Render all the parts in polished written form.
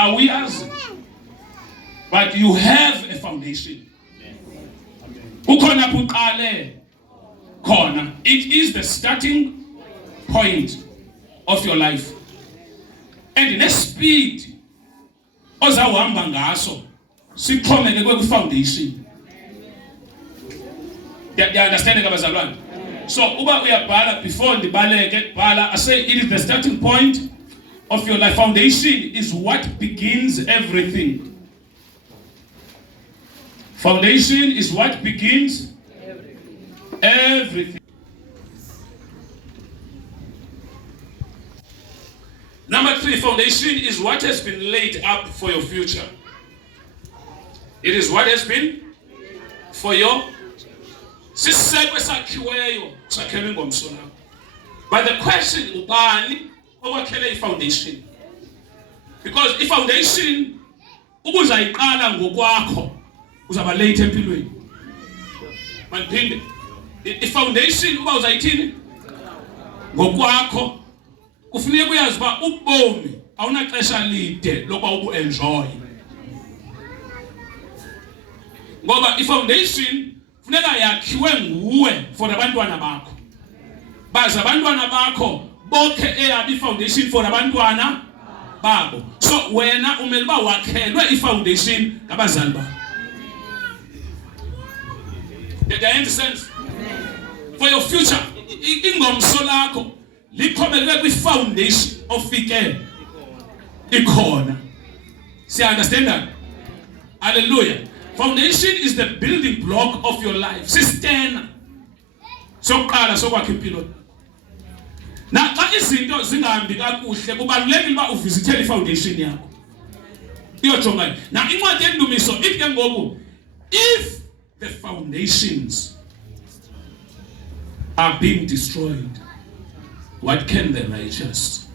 Awuyazi. But you have a foundation. Ukhona buqale khona. It is the starting point of your life. And the speed ozawuhamba ngaso sixhomekeke ku foundation. Do you understand abazalwane? So uba uyabhala before ndibaleke bhala, I say it is the starting point of your life. Foundation is what begins everything. Foundation is what begins everything. Number 3, foundation is what has been laid up for your future. It is what has been for your siseko esakhiweyo sakhelwe ngomso lakho. But the question ubani okwakhele ifoundation? Because ifoundation ubuzayiqala ngokwakho uzaba late empilweni. Mandiphinde. Ifoundation uba uzayithini? Ngokwakho. Kufuneka uyazi ba ubomi awunaxesha lide lokuba ubu-enjoy. Ngoba ifoundation funeka yakhiwe nguwe for abantwana bakho. Baze abantwana bakho bokhe eyabo ifoundation for abantwana babo. So wena umele uba wakhelwe ifoundation ngabazali bakho. Did I understand? For your future, ingomso lakho liqhubekeke kwi-foundation ofike ikhona. See, understand that? Hallelujah. Foundation is the building block of your life. Sistena sokuqala sokwakha impilo. Na xa izinto zingahambi kakuhle kubalulekile uba uvisithele ifoundation yakho. Iyojonga. Na incwadi yendumiso ithi ke ngoku, if the foundations are being destroyed, what can the righteous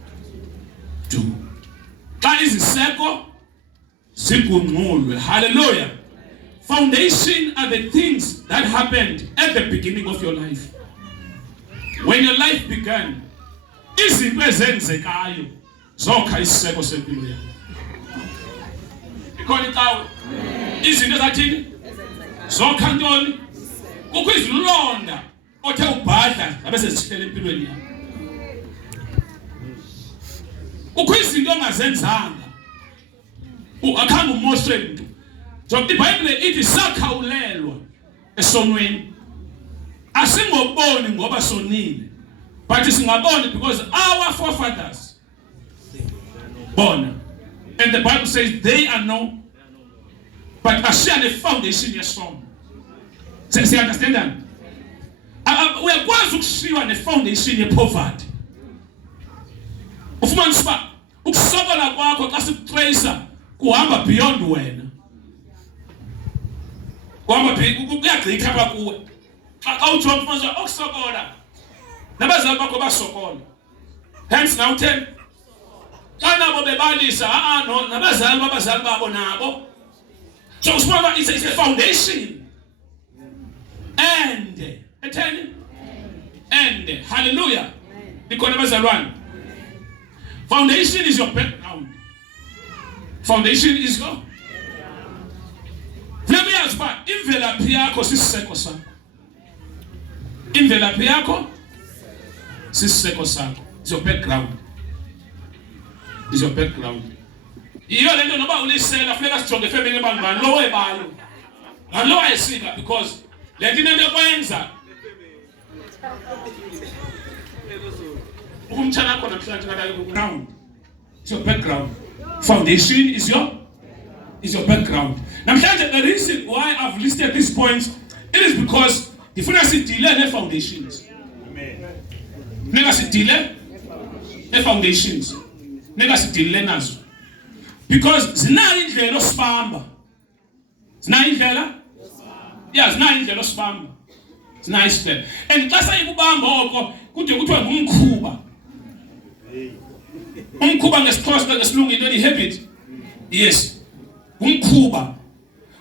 do? Xa iziseko zigunqulwe. Hallelujah. Foundation are the things that happened at the beginning of your life. When your life began, izinto ezenzekayo zokha isiseko sempilo yakho. Ikhona inkawu. Izinto ezathini? Zokha ntoni? Kukho izilonda othe ubhadla abese zithele empilweni yakho. Kukho izinto ongazenzanga akhange umoshe umuntu. Njengoba iBhayibhile ithi sakhawulelwa esonweni. Asingoboni ngoba sonile, but singaboni because our forefathers born. And the Bible says they are no, but ashare the foundation yesono. See, understand that? Uyakwazi ukushiywa ne-foundation ye-poverty. Ufumanisa uba ukusokola kwakho xa sikutracer kuhamba beyond wena. Kuhamba kuyagqitha apha kuwe. Xa ujonga ufumanisa ukusokola nabazali bakho basokola. Hence now 10. Xa nabo bebalisa no nabazali babazali babo nabo. So usifuna it's a foundation. And hallelujah. Nikhona abazalwane. Foundation is your background. Foundation is your. Let me ask you, imvelaphi yakho sisiseko sakho. Imvelaphi yakho sisiseko sakho. It's your background. It's your background. Iyo lento noba ulisela funeka sijonge family abantu ngalo webalo. Ngalo ayisika because lento into ekwenza umtshana wakho namhlanje ngalayo background. It's your background. Foundation is your background. Namhlanje the reason why I've listed these points, it is because ifuna sidile ne foundations. Amen. Neka sidile ne foundations. Neka sidile nazo. Because zinayo indlela osibamba. Zinayo indlela? Yeah, zinayo indlela osibamba. Zinayo indlela. And xa sayikubamba oko kude kuthiwa ngumkhuba. Umkhuba ngesixhosa ngesilungu into ni habit. Yes. Umkhuba.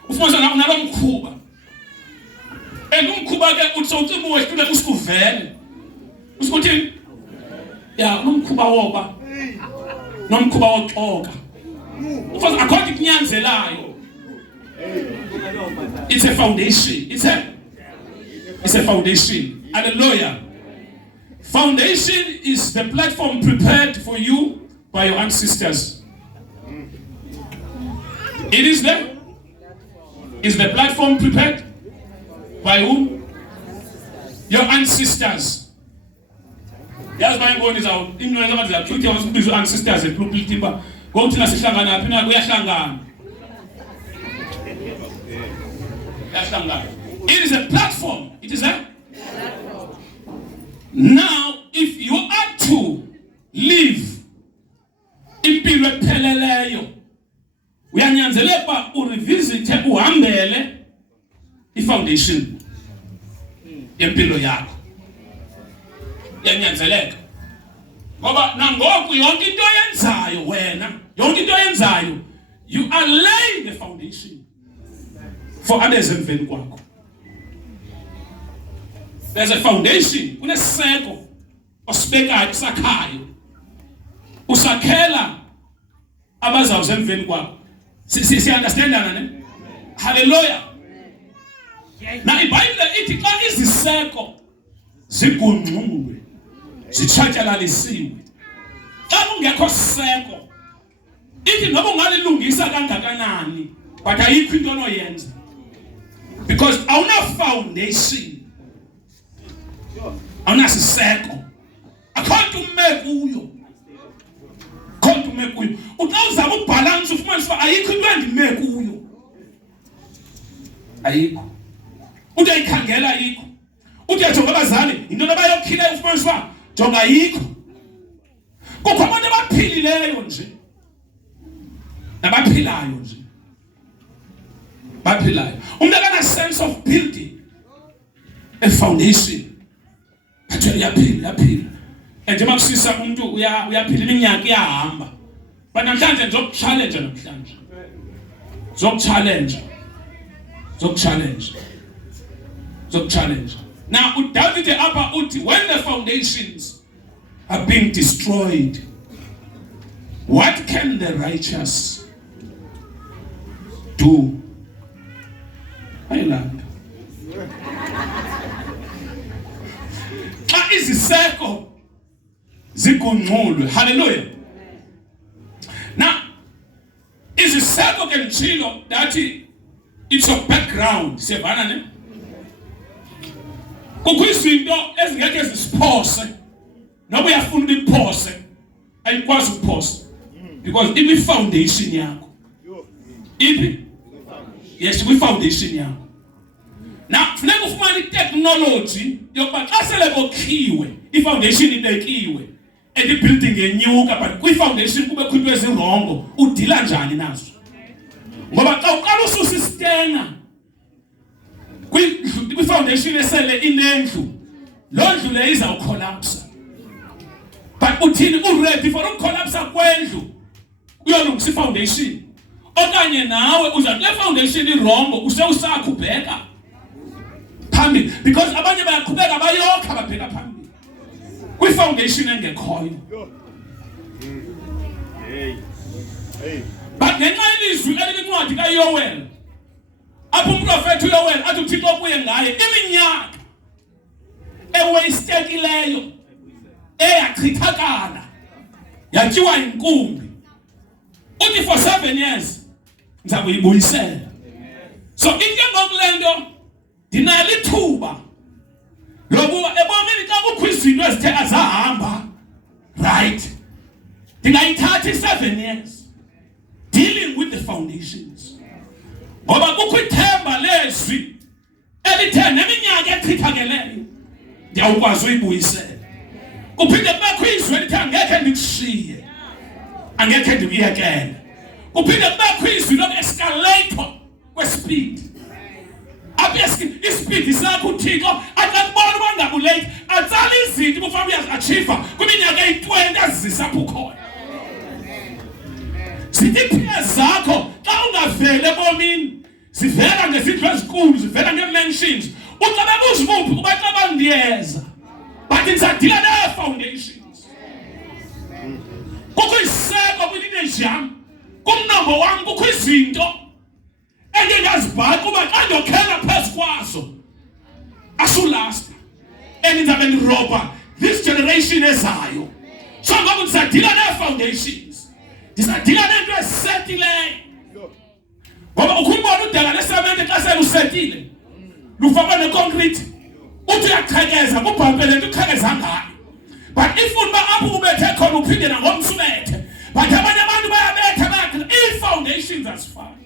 Ufumana unalo mkhuba. Umkhuba ke utsotsi uwe hlule usikuvele. Usikuthini? Yeah, umkhuba woba. Nomkhuba woxoka. ikunyanzelayo. It's a foundation. It's a foundation. Hallelujah. Foundation is the platform prepared for you by your ancestors. It is there. Is the platform prepared by whom? Your ancestors. Yazi bayibona izawuthi imnwana zabantu zakuthi wasibiza ancestors ePhulupiti ba ngokuthi nasihlangana naphi na kuyahlangana. It is a platform. It is a platform. Now, if you are to live impilo epheleleyo, uyanyanzeleka urevisite uhambele ifoundation yempilo yakho. Uyanyanzeleka. Ngoba nangoku yonke into oyenzayo wena, yonke into oyenzayo, you are laying the foundation for others emveni kwakho. There's a foundation, kunesiseko osibekayo usakhayo. Usakhela abazawuza emveni kwakho. Si understandana ne? Hallelujah. Na iBhayibheli ithi xa iziseko zigunqulwe, zitshatyalaliswe. Xa kungekho siseko, ithi noba ungalilungisa kangakanani, but ayikho into onoyenza. Because awuna foundation. Awunasiseko. Akho ume kuyo. Akho ume kuyo. Utawuzama ubalance ufumanise uba ayikho into endime kuyo. Ayikho. Uyayikhangela ayikho. Uyajonga abazali into abayokhile ufumanise uba jonga ayikho. Kukho abantu abaphilileyo nje. Nabaphilayo nje. Baphilayo. Umuntu akana sense of building a foundation. Actually yaphila. Nje makusisa umuntu uyaphila iminyaka iyahamba. But namhlanje ngizokuchallenge namhlanje. Zokuchallenge. Now uDavid apha uthi when the foundations are being destroyed, what can the righteous do? Ayilanda. Xa iziseko zigunqulwe. Hallelujah. Now, iziseko ke ngitshilo that it's your background. Siyavana ne? Kukho izinto ezingeke zisiphose. Noba uyafuna ukuphose, ayikwazi ukuphose. Because ibi foundation yakho. Yes, we foundation yakho. Now, funeka ufumane itechnology yokuba xa sele bokhiwe, ifoundation ibekiwe, and ibuilding yenyuka, but kwi-foundation kube kho into ezirongo, udila njani nazo? Ngoba xa uqala ususa isitena kwi-foundation esele inendlu, loo ndlu leyo izawucollapsa. But uthini uready for ukucollapsa kwendlu uyolungisa ifoundation? Okanye nawe uza kule foundation irongo usakubheka phambili, because abanye bayaqhubeka bayokha babheka phambili kwi-foundation engekhoyo. But ngenxa yelizwi elincwadi kaYoweli, apho umprofethi uYoweli athi uThixo kuye ngaye iminyaka ewastekileyo eyachithakala yatyiwa inkumbi, uthi for 7 years ndiza kuyibuyisela. So into ngokulento dinalo ithuba lokuba ebomini xa kukho izinto ezithe azahamba right, ndingayithatha 7 years dealing with the foundations. Ngoba kukho ithemba lezwi elithe neminyaka echithakeleyo ndiyawukwazi uyibuyisela. Kuphinde kubekho izwi elithe angekhe ndikushiye, angekhe ndikuyekele. Kuphinde kubekho izwi loku-escalator kwespeed. Ispeed isakho uThixo akakubona uba ngabulate atsala izinto kufanele uyazi-achieve kwiminyaka eyi-20 azisapho ukhona. Zithi peers zakho xa ungavele ebomini zivela ngezinto ezinkulu, zivela ngee-mentions. Ucabeka uzibuphi kuba xa bandiyeza, but ndizadila nee-foundations. Kukho iseko kwi-lineage yam kumnombo wami kukho izinto engingazibhaka kuba xa ndokhela phezu kwazo asulasta endizabe ndirobha this generation ezayo. So ngoba ndisadila nee-foundations, ndisadila neento ezisetileyo. Ngoba ukhumbona udala lesamente xa selusetile lufakwe neconcrete uthi uyaqhekeza kubhampe lento uqhekeza ngayo. But if uba apho ubethe khona uphinde nangomso ubethe, but abanye abantu bayabetha bathi ii-foundations azifani.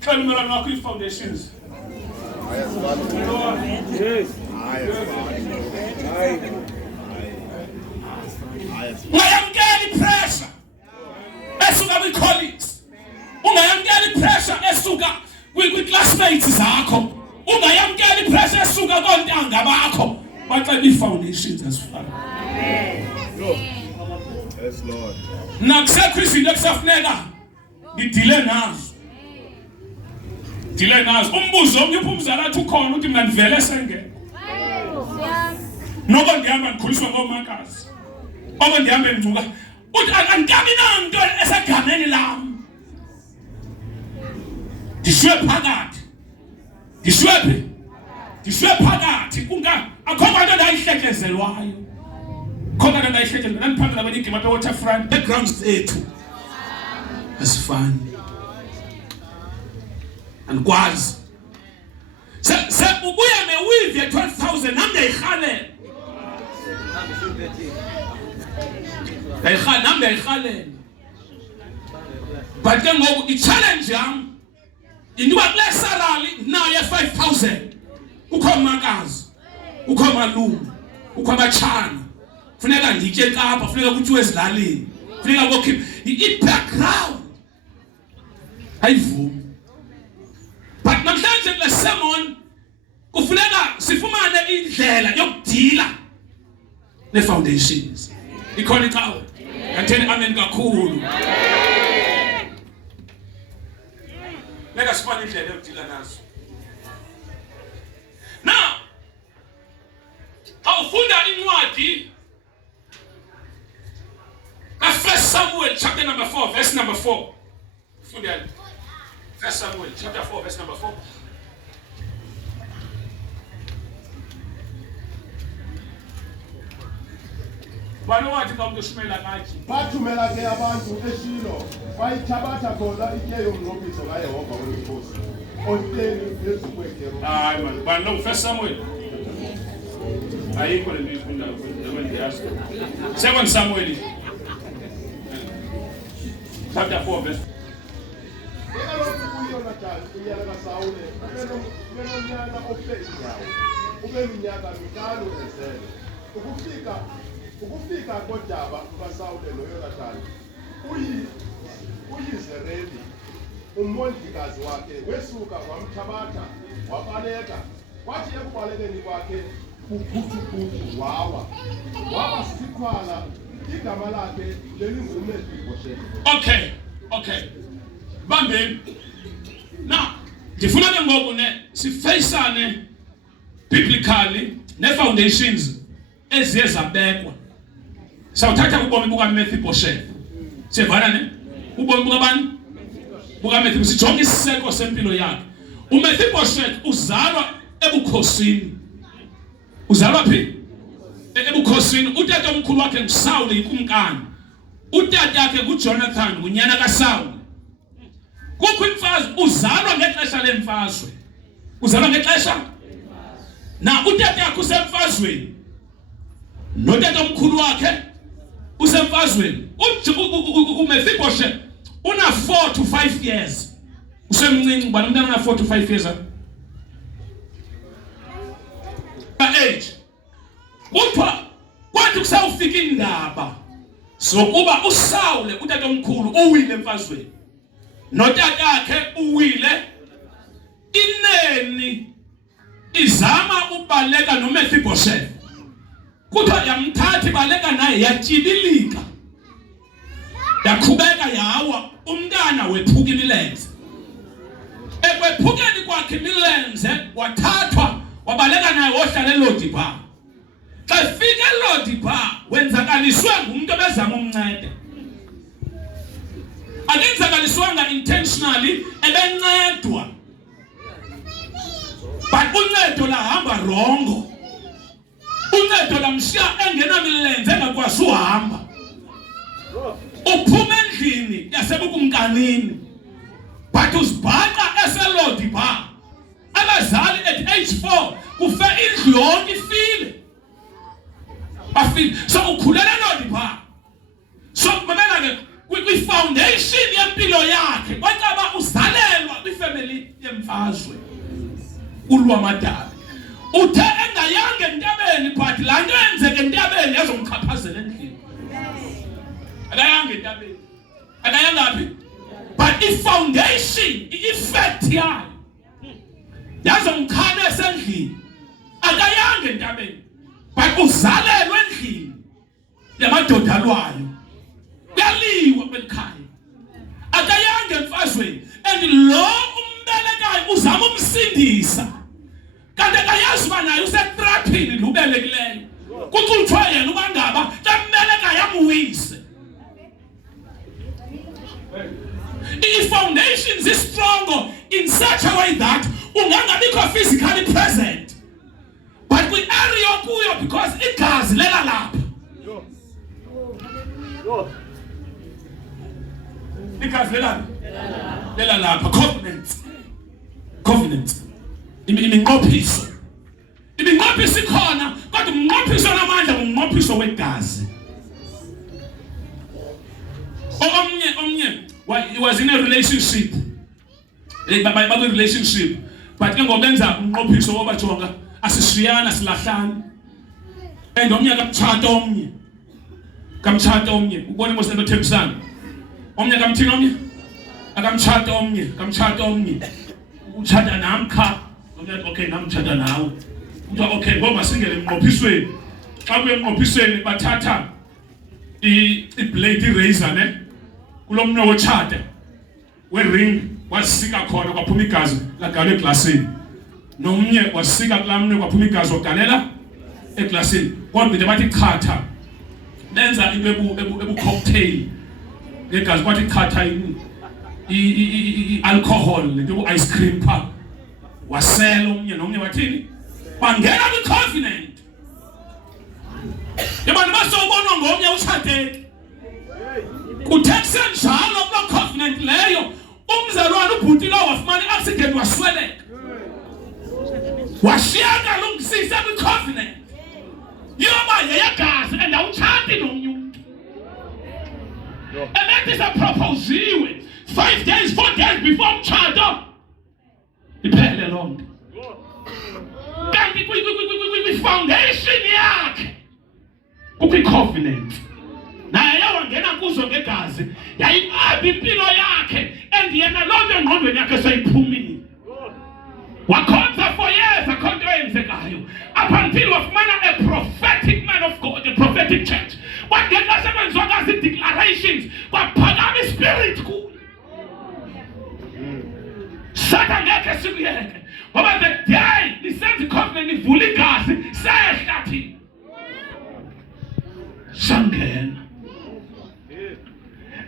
Xela ummelwane wakho ii-foundations. Ungayamkela i-pressure esuka kwi-colleagues, ungayamkela i-pressure esuka kwi-classmates zakho, ungayamkela i-pressure esuka kontanga bakho. Baxa ii-foundations azifani. Yes Lord. Nakusekho izinto ekusafuneka ngidile nazo. Dile nazo. Umbuzo omnye umzala athi ukhona uthi mina ndivele sengekho. Noko ndihamba ndikhuliswa ngoomakazi. Oko ndihambe ndincuka. Uthi akankabi nanto esegameni lam. Ndishwe phakathi. Ndishwe phi? Ndishwe phakathi. Akho nto ndayihlekezelwayo. Khona nto ndayihlekezelwayo. Nandiphambili abanye igame apha e-Waterfront. Backgrounds zethu asifani. Andikwazi. Se ubuya newivi ye-12,000 nam ndiyayirhalela. Nam ndiyayirhalela. But ke ngoku i-challenge yam into yoba kule salary nayo ye-5,000 kukho amakazi, kukho amalungu, kukho abatshana, funeka nditye eKapa, funeka kutyiwe ezilalini, funeka kokhipha i-background ayivumi. But namhlanje kule sermon kufuneka sifumane indlela yokudila ne-foundations. Ikhona icawe? Yatheni amen kakhulu. Leka sifane indlela yokudila nazo. Now, awufunda incwadi ka-1 Samuel chapter number 4 verse number 4. Funda 1 Samuel chapter 4 verse number 4. Banowathi ka umuntu ushumela ngathi bathumela ke abantu eShilo bayithabatha khona ike yomnqobiso kaYehova wenkosi ohleli phezu kwekhero. Hayi man, bano 1 Samuel ayikho le nto ifunda noma ndiyazi. 2 Samuel chapter 4 verse. UYonatani unyana kaSawule ubenonyana ofe inyawo ubeminyaka 5 ezelwe. Ukufika kodaba kaSawule noYonatani uYizereli umondikazi wakhe wesuka wamthabatha wabaleka, kwathi ekubalekeni kwakhe uphuthuphuthu waba sisikhwala, igama lakhe lelinguMefiboshethi. Okay bambeni. Now ndifuna ke ngoku sifacane biblically ne-foundations eziye zabekwa. Sawuthatha ubomi bukaMefiboshethi. Sivana ne? Ubomi bukabani? bukaMefiboshethi. Sijonge isiseko sempilo yakhe. uMefiboshethi uzalwa ebukhosini. Uzalwa phi? Ebukhosini. Utata omkhulu wakhe nguSawule inkumkani. Utata yakhe nguJonathan ngunyana kaSawule. Kukho imfazwe uzalwa ngexesha lemfazwe. Uzalwa ngexesha? Na utata yakhe usemfazweni. Notata omkhulu wakhe usemfazweni. uMefiboshethi una 4 to 5 years. Usemncinci bani umntana una 4 to 5 years. Age. Kuthiwa kwathi kusawufika indaba zokuba uSawule utata omkhulu uwile emfazweni. Notata yakhe uwile. Ineni izama ubaleka noMefiboshethi. Kuthiwa yamthatha ibaleka naye yatyibilika. Yaqhubeka yawa umntana wephuka imilenze. Ekwephukeni kwakhe imilenze wathathwa wabaleka naye wohlala eLodibar. xa fika eLodibar wenzakaliswe ngumuntu obezama umncede. Akenzakaliswanga intentionally, ebencedwa. But uncedo lahamba wrong. Uncedo lamshiya engenamilenze engakwazi uhamba. Uphuma endlini yasebukumkanini. But usibhaqa eseLodibar. Abazali at age 4 kufe indlu yonke ifile. Bafile. So ukhulela eLodibar. So mamela ke kwi-foundation yempilo yakhe kwacaba uzalelwa kwifamily yemfazwe. Ulwamadabi. Uthe engayanga entabeni but la nto yenzeke entabeni yazomkhaphazela endlini. Akayanga entabeni. Akayanga phi? But i-foundation, i-effect yayo yazomkhana esendlini. Akayanga entabeni. But uzalelwe endlini yamadoda alwayo. Kuyaliwa kwelikhaya. Akayanga emfazweni. And lo umbelekayo uzama umsindisa. Kanti akayazi uba naye usetraphini lubelekileyo. Kucutshwa yena uba ngaba kammelekayo amuyise. I-foundations is stronger in such a way that ungangabikho physically present. But kwi-area okuyo because igazi lela lapha. Igazi lela lapha. Covenant. Iminqophiso. Iminqophiso ikhona, kodwa umnqophiso namandla umnqophiso wegazi. Omnye he was in a relationship. Babe relationship. But ke ngobenza umnqophiso wobajonga asishiyana silahlana. And omnye kamtshata omnye. Ubone mos lento thembisana. Omnye kamthina omnye. Kamtshata omnye. Utshata nami kha. Okay, namtshata nawe. Uthiwa okay, ngoba singele emnqophisweni. Xa kuye emnqophisweni bathatha i-blade razor ne kulomnwe wotshata we-ring wasika khona kwaphuma igazi lagalwa eglasini. Nomnye wasika kulaa mnwe kwaphuma igazi wagalela eglasini. Kodwa nje bathi chatha benza into ebu-cocktail ngegazi bathi chatha i-alcohol lento ebu-ice cream pha. Wasela omnye nomnye wathini? Bangena kwi-covenant. Yabantu basowubonwa ngomnye utshate. Kuthe kusenjalo kuloo covenant leyo umzalwane ubhuti lo wafumana i-accident wasweleka. Washiyeka lungisise kwi-covenant. Yoba yeyegazi and awutshati nomnye umntu. Ebethi seproposiwe 5 days, 4 days before umtshato. Iphele loo nto. Kanti kwi-foundation yakhe kukwi-covenant. Naye yawangena kuzo ngegazi yayibambi impilo yakhe and yena loo nto engqondweni yakhe seyiphumile. Wakhonza for years akho nto eyenzekayo up until wafumana a prophetic man of God, a prophetic church. Wangena sekwenziwa kazi declarations kwaphakama ispirit kuyo. Satan ngeke sikuyeke ngoba the day lisenza i-covenant ivula igazi sehlathini sangena.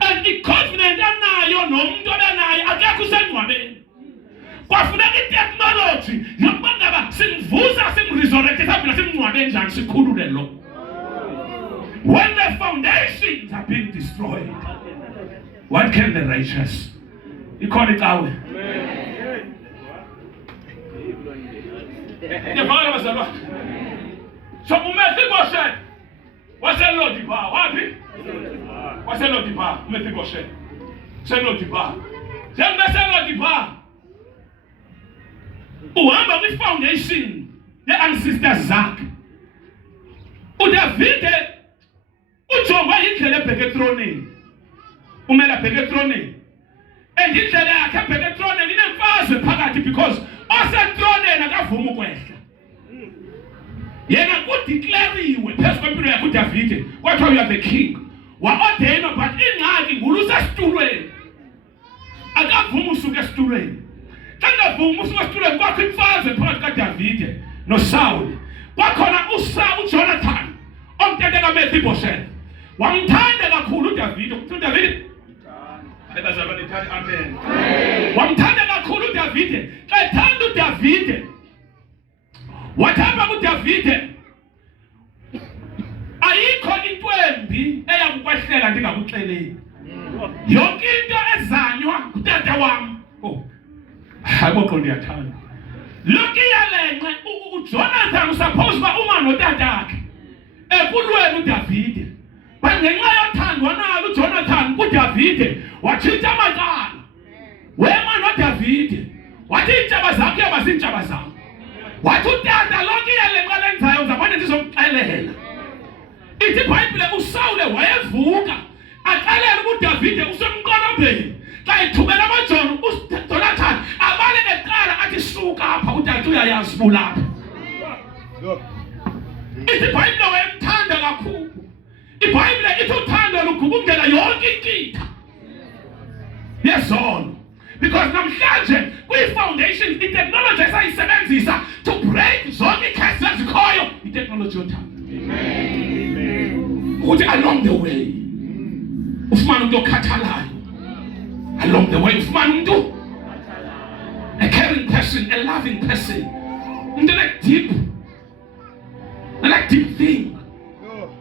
And i-covenant anayo nomuntu obenayo akekho usengcwabeni. Kwafuneka i-technology yokuba ngaba simvuza simresurrecte sabila simngcwabe njani sikhulule lo. When the foundations are being destroyed, what can the righteous? Ikhona icawe. Ngiyabhala bazalwane. So uMephibosheth waseLodibar. Waphi? WaseLodibar. uMephibosheth seLodibar. NjengoseLodibar uhamba kwi-foundation ye-ancestors zakhe. uDavide ujongwe yindlela ebheke etroneni. Umele abheke etroneni. And indlela yakhe ebheke etroneni inemfazwe phakathi because osetroneni akavuma ukwehla. Yena kudeclariwe phezu kwempilo yakhe uDavide kwathiwa you are the king. Wa-ordainwa but ingxaki ngulusesitulweni. Akavuma usuke esitulweni. Xa ngavuma usuke esitulweni kwakho imfazwe phakathi kaDavide noSawuli. kwakhona uJonathan omtete kaMephibosheth wamthanda kakhulu uDavide. uDavide ebazalwane thani amen. Wamthanda kakhulu uDavide. Xa ethanda uDavide wathamba kuDavide, ayikho intwembi eyakukwehlela ndingakuxeleli. Yonke into ezanywa kutata wami. Hayibo ndiyathanda. Lokhu iyalenxe uJonathan suppose uba uma notatakhe ekulweni uDavide. But ngenxa yothandwa nalo uJonathan kuDavide watshintsha amacala. Wema noDavide wathi iintshaba zakho yabazintshaba zakho. Wathi utata lonke iyalenxa lenzayo uzabona ndizomxelela. Ithi iBhayibhile uSawule wayevuka aqalela kuDavide usemqolombeni. Xa ethubela amajoni uJonathan abale eqala athi suka apha utata uyayazi bulapha. Ithi iBhayibhile wayemthanda kakhulu. iBhayibhile ithi uthando lugubungela yonke inkitha yezono. Because namhlanje kwi-foundation i-technology esayisebenzisa to break zonke ikhasi ezikhoyo i-technology yothando. Ukuthi along the way ufumana umuntu okhathalayo. Along the way ufumana umuntu a caring person, a loving person, umuntu like deep thing.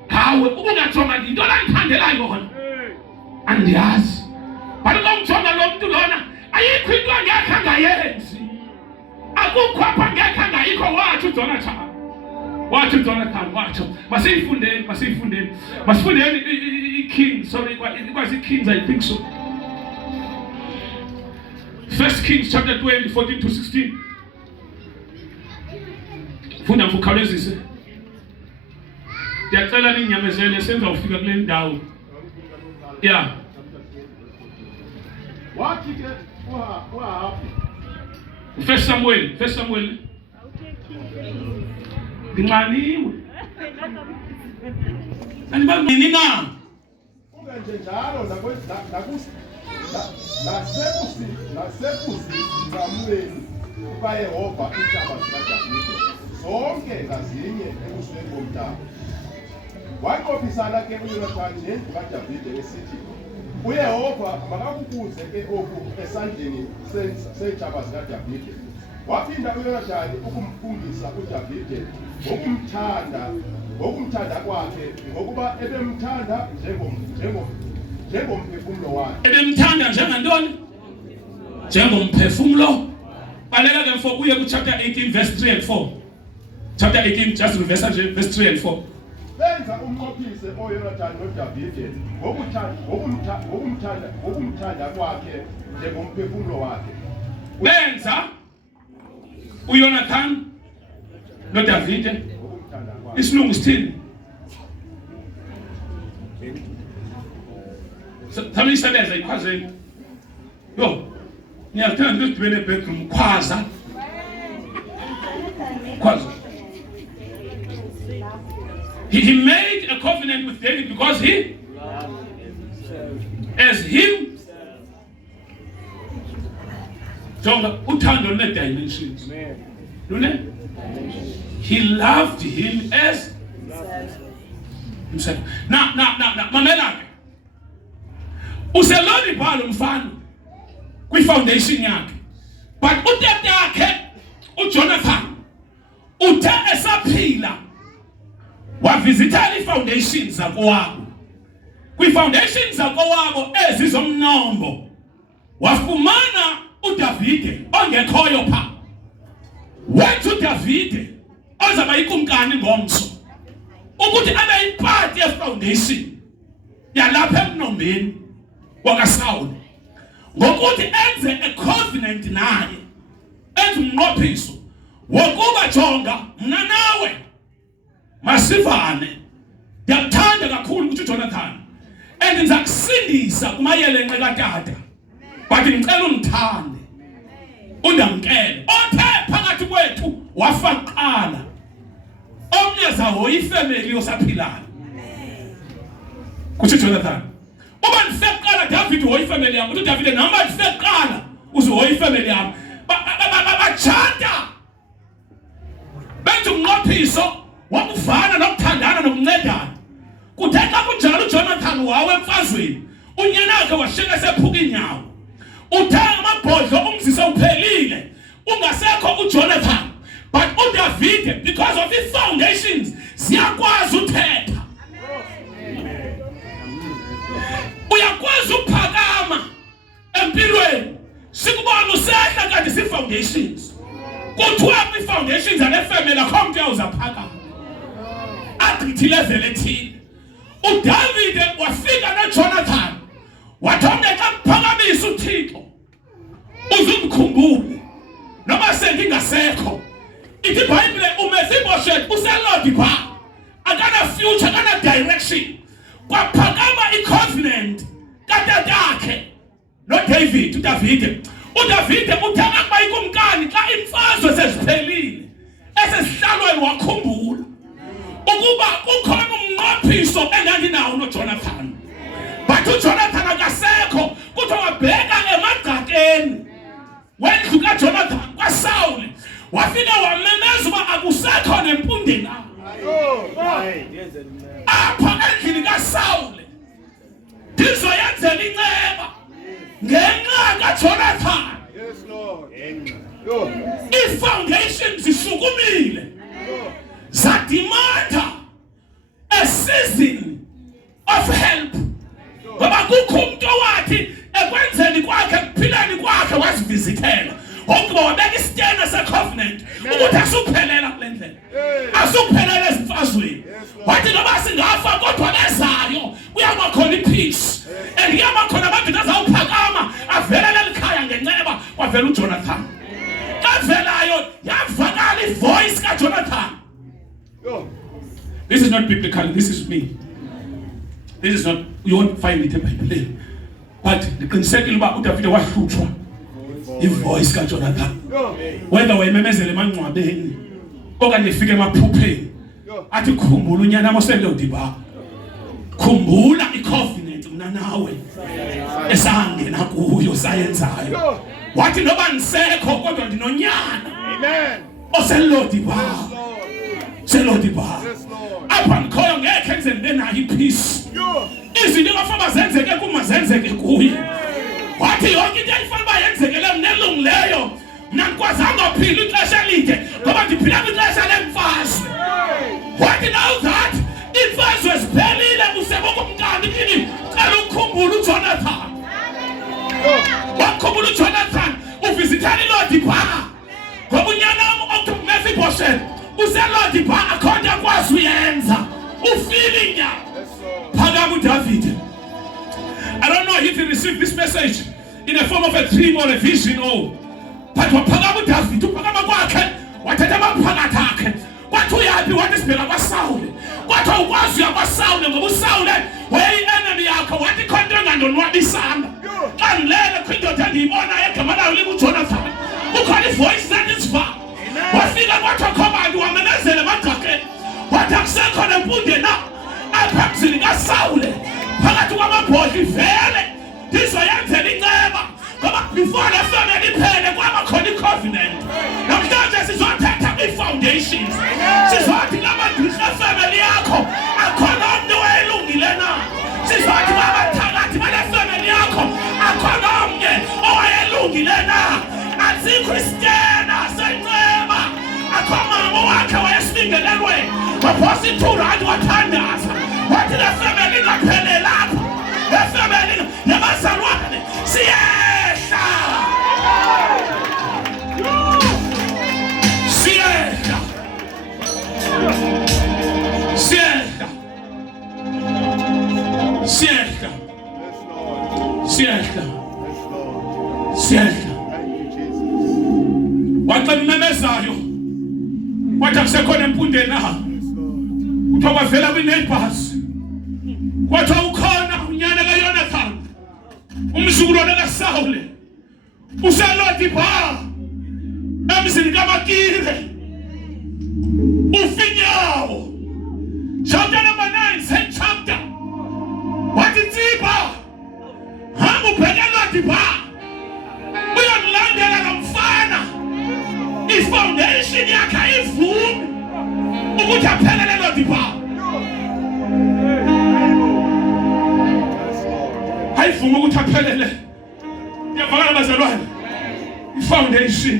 Hawe ubungajonga into la ngithandela yona andiyazi. Bani ngomjonga lo muntu lona ayikho into angekho angayenzi. Akukho apha angekho angayikho. Wathi uJonathan wathi masifundeni iKings. Sorry, it was Kings, I think so. 1 Kings chapter 20, 14 to 16. Funda mfukhawulezise. Ndiyacela ninyamezele senza ufika kule ndawo. Yeah. Wathi ke uHabi. 1 Samuel. Nginxaniwe. Anibangini na. Ungenje njalo nasekusizamweni kukaYehova iintshaba zikaDavide zonke ngazinye ebusweni bomntaba. Waqophisana ke uJonathan nendlu kaDavide esithi, uYehova makakukuze ke oku esandleni seentshaba zikaDavide. Waphinda uJonathan ukumfundisa uDavide ngokumthanda kwakhe, ngokuba ebemthanda njengomphefumulo wakhe. Ebemthanda njengantoni? Njengomphefumulo. Baleka ke mfo uye kuchapter 18 verse 3 and 4. Chapter 18 just verse 3 and 4. Benza umnqophise oJonathan noDavide ngokumthanda kwakhe njengomphefumulo wakhe. Benza uJonathan noDavide isilungu sithini? Thamini isebenza ikhwazeni. Yo, niyathanda ukudibene ebedroom khwaza. He made a covenant with David because he as him. Jonga uthando lune dimensions. Lune? He loved him as himself. Now, mamela ke. Useloni bhalo mfana kwi-foundation yakhe. But utata yakhe uJonathan uthe esaphila wavisitha i-foundations zakowabo. Kwi-foundations zakowabo ezizomnombo wafumana uDavide ongekhoyo pha. Wathi uDavide ozaba ikumkani ngomso ukuthi abe yipart ye-foundation yalapha emnombeni wakaSawule, ngokuthi enze a covenant naye, enze umnqophiso wokuba jonga mna nawe masivane. Ndiyakuthanda kakhulu ukuthi uJonathan and ndizakusindisa kumayelenqe katata, but ngicela ungithande undamkele. Othe phakathi kwethu wafa kuqala, omnye zahoya ifamily yosaphilayo. Kuthi Jonathan uba ndifekuqala David hoya ifamily yami, uthi David noma ndifekuqala uzohoya ifamily yami. Bajanta benza umnqophiso umnqophiso wokuvana nokuthandana nokuncedana. Kuthe xa kunjalo uJonathan wawe emfazweni, unyana wakhe washiyeka sephuka inyawo. Uthe amabhodlo umzisa uphelile, ungasekho uJonathan. But uDavid, because of his foundations, siyakwazi uthetha. Uyakwazi ukuphakama empilweni. Sikubona usehla kanti si foundations. Kuthiwa kwi-foundations ale family akho umuntu uyawuzaphakama. Athi level ethile. uDavid wafika noJonathan. Wathonde xa kuphakamisa uThixo. Uzumkhumbule. Noma sengingasekho. Ithi iBhayibhile uMefiboshethi uselodi pha. Akana future, akana direction. Kwaphakama icovenant katatakhe noDavid, uDavid. uDavid uthaka kuba ikumkani xa imfazwe seziphelile. Esesihlalweni wakhumbula ukuba ukhona umnqophiso engandinawo noJonathan. But uJonathan akasekho, kuthiwa wabheka emagqakeni wendlu kaJonathan kwaSawuli. Wafika wamemeza uba akusekho nempundeni apha endlini kaSawuli. Ndizoyenzela inceba ngenxa kaJonathan. Yes, Lord. I-foundations zishukumile, zadimanda a season of help. Ngoba kukho umuntu owathi ekwenzeni kwakhe ekuphileni kwakhe wazivizithela. Ukuba wabeka isitena secovenant ukuthi asuphelela kule ndlela, asuphelela ezimfazweni. Wathi noma singafa kodwa bezayo kuyaba khona ipeace, and kuyaba khona abantu azawuphakama avelele likhaya ngenceba. Kwavela uJonathan. Kavelayo yavakala ivoice kaJonathan. This is not biblical, this is me. This is not, you won't find it in the Bible. But ndiqinisekile uba uDavid wahlutshwa ivoice kaJonathan. Whether wayememezele emangcwabeni okanye ifike emaphupheni, athi khumbula unyana moselodiba. Khumbula icovenant mina nawe esangena kuyo sayenzayo. Wathi noba nisekho kodwa ndinonyana. Amen. Oselodiba. Selodiba. Apha ngikhoyo ngeke enze nayo ipeace. Izinto abafana zenzeke kuma zenzeke kuye. Wathi yonke into ayifana bayenzekele nelungileyo. Mina ngikwazanga ukuphila ixesha elide ngoba ndiphila kwixesha lemfazwe. Wathi now that imfazwe ziphelile kusekumkani kini cela ukukhumbula uJonathan. Wakhumbula uJonathan uvizithani loDibha. Ngoba unyana okuthiwa uMefiboshethi uselodiba akhonda kwazi uyenza. Ufeeling ya. Phakama uDavid. I don't know if you received this message in the form of a dream or a vision or, but waphakama uDavid uphakama kwakhe wathatha amaphakathi akhe. Kwathi uyapi wathi sibheka kwaSawuli. Kwathi ukwazi yakwaSawuli ngoba uSawuli wayeyi-enemy yakhe. Wathi khona into engandonwabisanga. Xa ngilele kwindoda endiyibona egama layo linguJonathan. Kukhona ivoice zandiziva. Wafika kwathi akho bantu wamemezela emagqakeni. Wathi akusekho nempundeni apha emzini kaSawuli. Phakathi kwamabhodlo ivele ndizoyenzela inceba. Ngoba before le family iphele kwaba khona icovenant. Namhlanje sizothetha i-foundations. Sizothi lamadrika family yakho akhona umuntu owayelungile na. Sizothi babathakathi bale family yakho akhona omnye owayelungile na. Azikho isitena senceba. Akho mama wakhe wayesibingelelwe waphosa i-2 wathandaza. Wathi le family ingaphele lapho. Le family nabazalwane siyehla. Siyehla. Siyehla. Siyehla. Siyehla. Siyehla. Wathi mmemezayo wathi akusekho nempundeni na. Kuthiwa kwavela kwi-neighbors. Kwathiwa ukhona unyana kaYonathan, umzukulwane kaSawuli, uselodiba emzini kaMakire. Ufinyawo. Chapter number 9, same chapter. Wathi Ziba hamba ubheke Lodiba uyonilandela lo mfana. I-foundation yakhe ayivumi. ukuthi aphelele lo dipha hayivuma ukuthi aphelele yavakala bazalwane ifoundation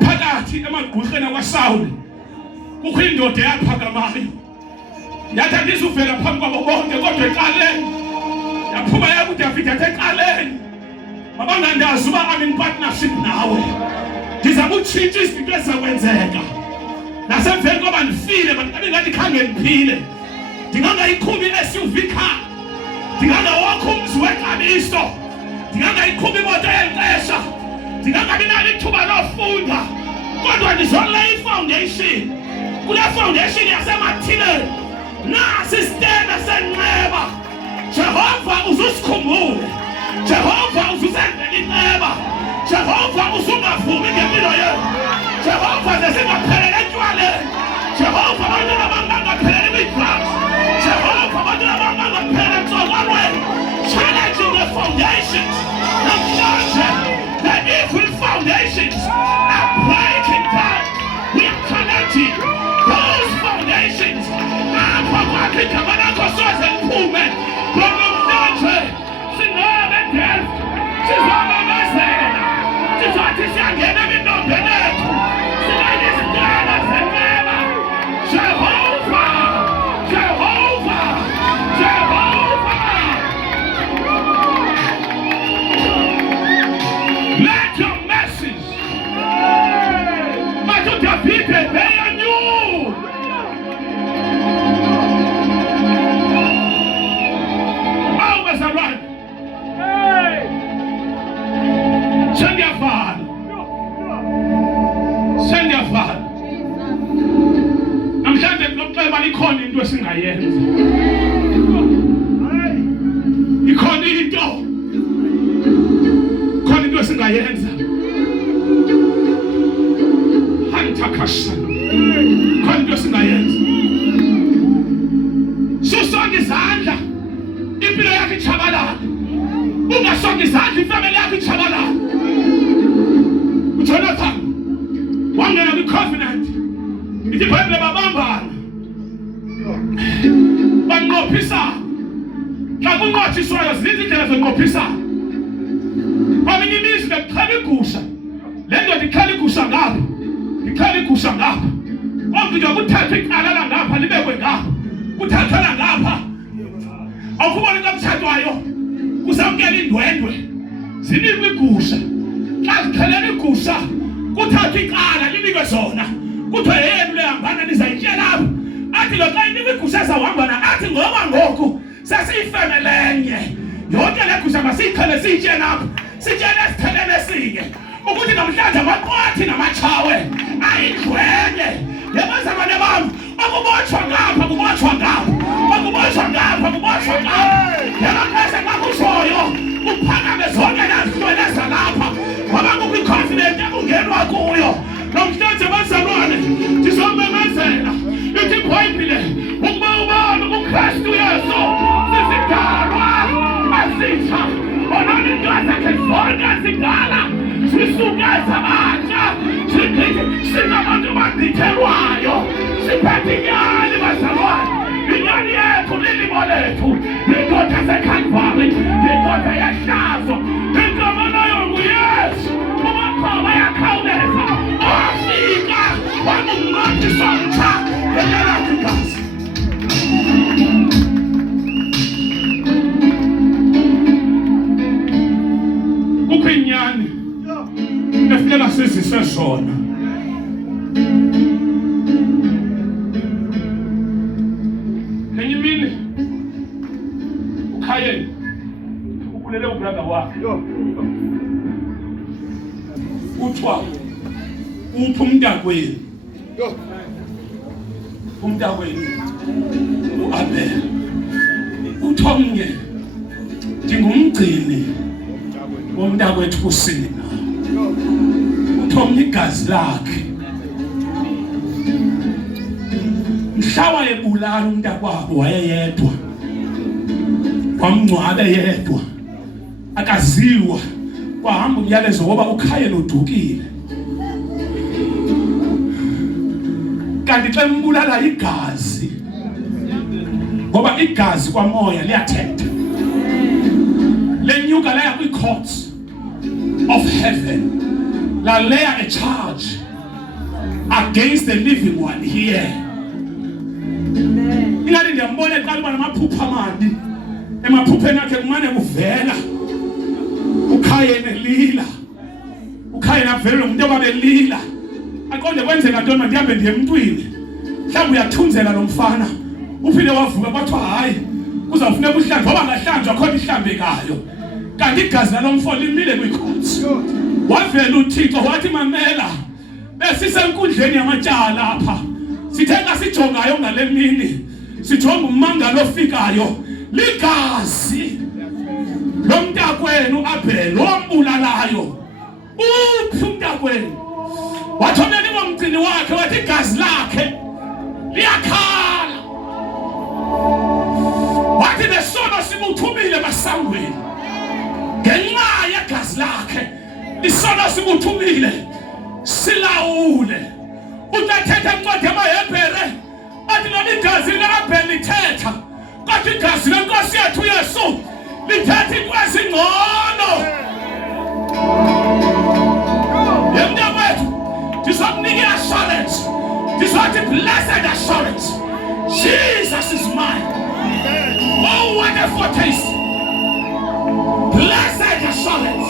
phakathi emagqwirheni kwaSawuli kukho indoda yaphakamayo yathi andizuvela phambi kwabo bonke kodwa eqaleni yaphuma ya kuDavide yathi eqaleni mabangandazi uba I'm in partnership nawe ndiza kutshintsha izinto ezizakwenzeka nasemveni koba ndifile mangabe ngathi khange ndiphile ndingangayiqhubi SUV car ndingangawakho umzi wexabiso ndingangayiqhubi imoto yexesha ndingangabi nalo ithuba lofunda kodwa ndizolay ifoundation kule foundation yasemathileni nasi isitena senqeba Jehova uzusikhumbule Jehova uzusenzela inceba Jehova usungavumi ngempilo yethu Jehova sesingaphelele etywaleni Jehova abantu abangaphelele kwi-drugs Jehova abantu abangaphelele entsokolweni challenging the foundations namhlanje the evil foundations are breaking down we are challenging those foundations apha kwakhe igama lakho soze liphume namhlanje singabe death sizamamazela sizothi siyangena emintombeni yethu sinayizitala zenqeba Jehova Jehova Jehova let your message Mato Davide they are new always around send your father namhlanje ngokuxeba ikhona into esingayenza ikhona into esingayenza hantakashana ikhona into esingayenza susonke izandla impilo yakho ichabalala ungasonke izandla ifamily yakho ichabalala uJonathan wangena kwi-covenant ithi iBhayibhile babambana banqophisana xa kunqothiswayo zininzi indlela zonqophisana kweminye imizi bekuxhela igusha le ndoda ixhela igusha ngapha ixhela igusha ngapha konke kuthathwa icala langapha libekwe ngapha kuthathwa ngapha awukubona into emthathwayo kuzamkela indwendwe zinikwe igusha xa zixhelela igusha kuthathwa icala linikwe zona kuthiwa yenu lehambana nizayitshela lapho athi lo xa inikwe igusha ezawuhambana athi ngoba ngoku sesiyifemelenye yonke le gusha masiyixhele siyitshele lapho sitshele esithelele esinye ukuthi namhlanje amaqwathi namatshawe ayidlwenye yabazalwane bami okubotshwa ngapha kubotshwa ngapha okubotshwa ngapha kubotshwa ngapha yamaxesha kakushoyo uphakame zonke nazihlwele zalapha ngoba kukho i-confident ekungenwa kuyo namhlanje bazalwane ndizomemezela ithi iBhayibhile ukuba ubani uKristu Yesu sisidalwa asitsha onani into zakhe zonke zidala sisuke zabatsha singabantu abadithelwayo siphethe inyani bazalwane inyani yethu lilimo lethu indoda seKalvari indoda yehlazo igama layo nguYesu umakhoba yakhawuleza wafika wamnqothisa umtsha ngelelafikazi kukho inyani efuneka sizise zona ngenye imini ukhayeni ukulele ubrother wakhe kuthiwa uphi umntakwenu u-Abel uthi omnye ndingumgcini womntakwethu uSina uthi omnye igazi lakhe mhla wayebulala umntakwabo wayeyedwa kwamngcwabe yedwa akaziwa kwahamba umyalezo woba ukhayeni udukile kanti xa umbulala igazi ngoba igazi kwamoya liyathetha lenyuka laya kwi-courts of heaven la lay a charge against the living one here. Ingani ndiyambona eqala uba namaphupha amandi emaphupheni akhe kumane kuvela ukhayene lila ukhayene avelelwe umuntu obabelila aqonde kwenzeka ntoni mandihambe ndiye emntwini mhlawumbe uyathunzela lo mfana uphinde wavuka kwathiwa hayi kuzawufuneka uhlanjwe ngoba ngahlanjwa khona ihlambekayo kanti igazi lalo mfo limile kwi-courts. Wavela uThixo wathi mamela besisenkundleni yamatyala apha sithe xa sijongayo ngale mini sijonga umangalo ofikayo ligazi lomntakwenu uAbheli ombulalayo. Uphi umntakwenu? Wathomela ingomgcini wakhe wathi igazi lakhe liyakhala. Wathi nesono sibuthumile basangweni ngenxa yegazi lakhe isono sibuthumile silawule. Utathetha encwadi yamaHebhere athi leli gazi likaAbheli lithetha kodwa igazi lenkosi yethu Yesu lithetha into ezingcono. Yemntakwethu ndizomnika assurance, ndizothi blessed assurance, Jesus is mine. Oh, what a foretaste. Blessed assurance.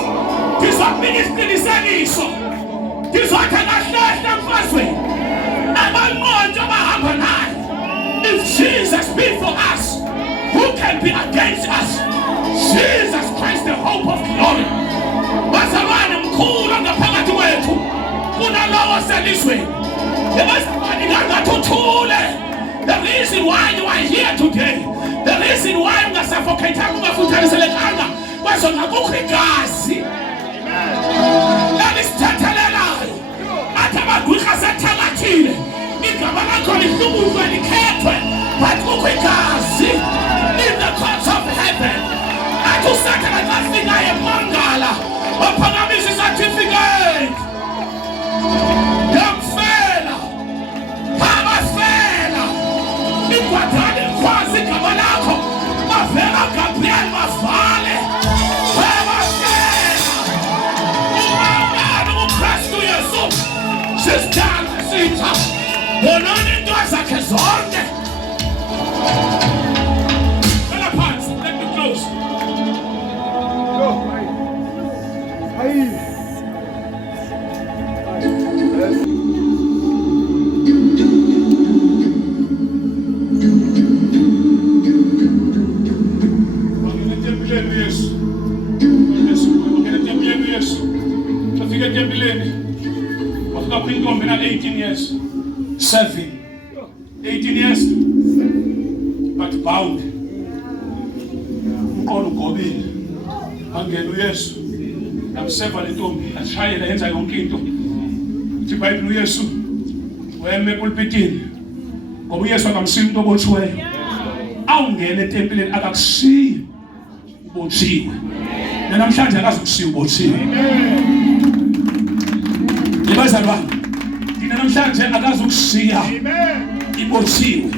Ndizomnika isiqinisekiso, ndizothi akahlehla mfazweni amanqonto abahamba naye. If Jesus be for us, who can be against us? Jesus Christ, the hope of glory. Bazalwane mkhulu ngaphakathi kwethu kunalowo selizweni. Yabazalwane ngangathuthule. The reason why you are here today, the reason why ungasuffocateanga ungafuthaniselekanga kwezona kukho igazi elisithethelelayo. Athi amagwirha sethalathile igama lakho lihlubuzwe likhethwe but kukho igazi in the courts of heaven. Athi uSathane xa fikayo emangala waphakamisa certificate yamfela abafela igwadane ikwazi igama lakho bavela Gabriel bavale abafela umangala uKristu Yesu sisidala sitha bonani into zakhe zonke. Fela phansi, let me close. Afika etempileni wafika kwintombi na 18 years serving 18 years but bound uqolo ugobile angena uYesu namseva le ntombi ashayela yenza yonke into uthi iBhayibheli uYesu weme epulpitini ngoba uYesu akamsiyi umuntu obotshiweyo awungena etempileni akakusiyi ubotshiwe namhlanje akazukusiya ubotshiwe. Bazalwane thina namhlanje akazukusiya ibotshiwe.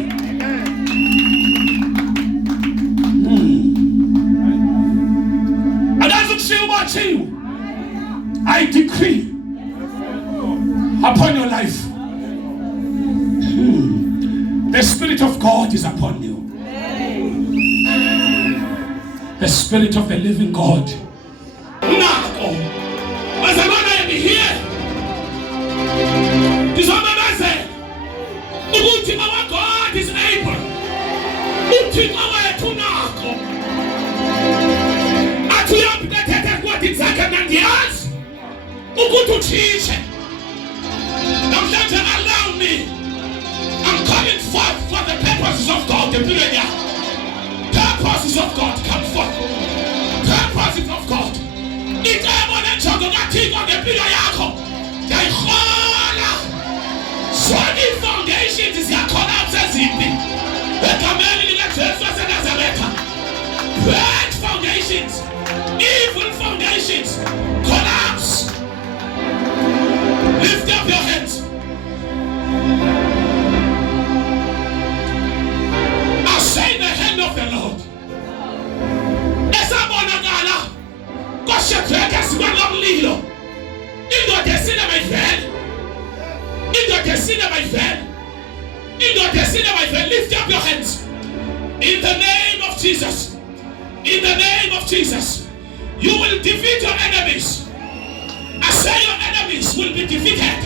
Akazukusiya ubotshiwe. I decree upon your life the Spirit of God is upon you. The Spirit of the living God. Nako bazalwane I am here. Ukuthi our God is able. Uthixo wethu nako. Athi uyaphethe kwathi zakhe nandiyazi ukuthi uthishe. Namhlanje allow me. I'm coming forth for the purposes of God. Purposes of God come forth. Purposes of God. Icebo nenjongo kaThixo ngempilo yakho. Ndiyayihola. Zonke foundations ziyakhonapha ezimbi. Egameni likaJesu waseNazaretha. Bad foundations, evil foundations, collapse. Lift up your hands. of Jesus. In the name of Jesus. You will defeat your enemies. I say your enemies will be defeated.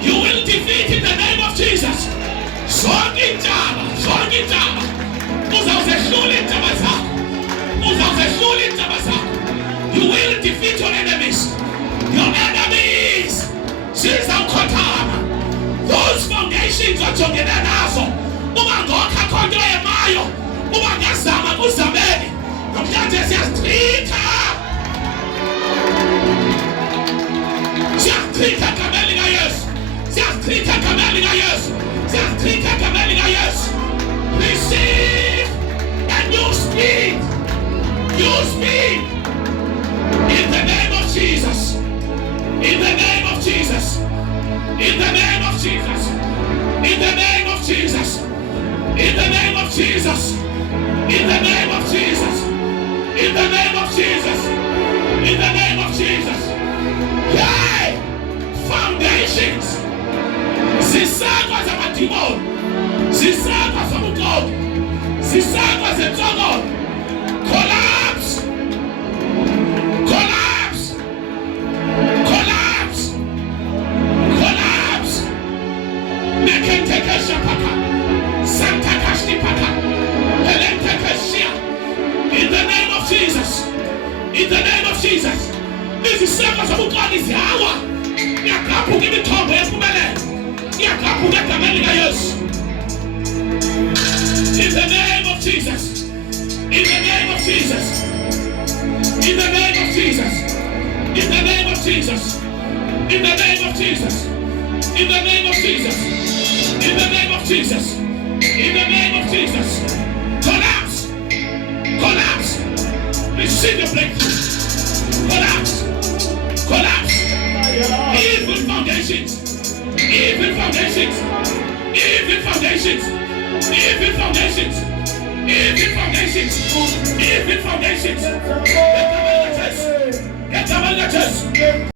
You will defeat in the name of Jesus. Zonke intaba. Uzawuzehlula intaba zakho. You will defeat your enemies. Your enemies. Sizawukhothama. Those foundations ojongene nazo. Uma ngokha khonto emayo. Uma ngazama kuzameni. Namhlanje siyasichitha. Siyasichitha kameli kaYesu. Siyasichitha kameli kaYesu. Siyasichitha kameli kaYesu. Receive and new speed. New speed. In the name of Jesus. In the name of Jesus. In the name of Jesus. In the name of Jesus. In the name of Jesus. In the name of Jesus. In the name of Jesus. In the name of Jesus. Hey! Foundations. Zisakwa zamadimoni. Zisakwa zabugogo. Zisakwa zenhloko. Collapse. Collapse. Collapse. Collapse. Nekenteke shapaka. Santa Kashtipaka. Helenteke shia. In the name of Jesus. In the name of Jesus. Izisakwa zabugogo ziyawa. Ngiyaqaphuka imithombo yempumelelo. Ngiyaqaphuka egameni likaYesu. In the name of Jesus. In the name of Jesus. In the name of Jesus. In the name of Jesus. In the name of Jesus. In the name of Jesus. In the name of Jesus. In the name of Jesus. Collapse. Collapse. Receive your breakthrough. Collapse. Collapse. Evil foundations. Evil foundations. Evil foundations. Evil foundations. Evil foundations. Evil foundations. Get the